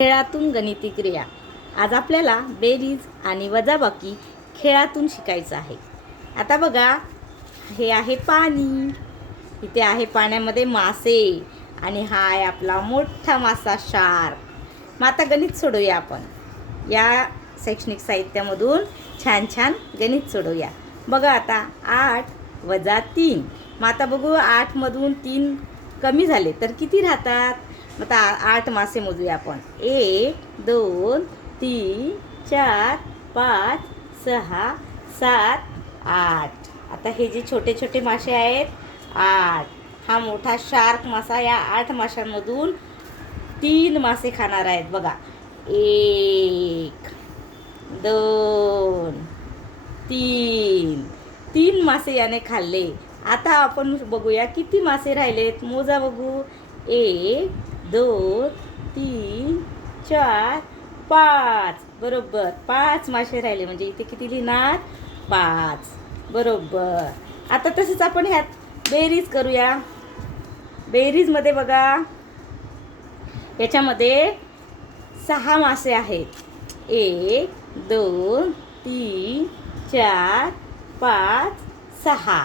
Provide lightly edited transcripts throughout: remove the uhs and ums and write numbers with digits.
खेळातून गणिती क्रिया. आज आपल्याला बेरीज आणि वजाबाकी खेळातून शिकायचं आहे. आता बघा, हे आहे पाणी, इथे आहे पाण्यामध्ये मासे आणि हा आहे आपला मोठा मासा शार्क. मग आता गणित सोडवूया आपण. या शैक्षणिक साहित्यामधून छान छान गणित सोडवूया. बघा आता 8 वजा 3. मग आता बघू 8 मधून 3 कमी झाले तर किती राहतात. मग आता 8 मासे मोजूया आपण. 1 2 3 4 5 6 7 8. आता हे जे छोटे छोटे मासे आहेत 8. हा मोठा शार्क मासा या 8 माशांमधून 3 मासे खाणार आहेत. बघा 1 2 3. 3 मासे याने खाल्ले. आता आपण बघूया किती मासे राहिलेत. मोजा बघू. 1 2 3 4 5. बरोबर 5 मासे राहिले. म्हणजे इथे किती लिहिणार 5. बरोबर. आता तसंच आपण ह्यात बेरीज करूया. बेरीजमध्ये बघा, याच्यामध्ये 6 मासे आहेत. 1 2 3 4 5 6.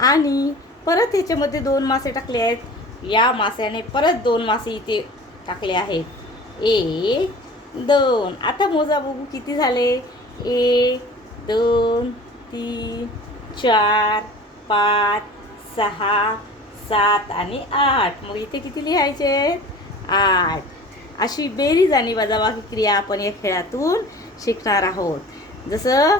आणि परत ह्याच्यामध्ये 2 मासे टाकले आहेत. या मास्याने परत 2 मासे इथे टाकले आहेत. 1 2. आता मोजा बघू किती झाले. 1 2 3 4 5 6 7 आणि 8. मग इथे किती लिहायचे 8. अशी बेरीज आणि वजाबाकी क्रिया आपण या खेळातून शिकणार आहोत. जसं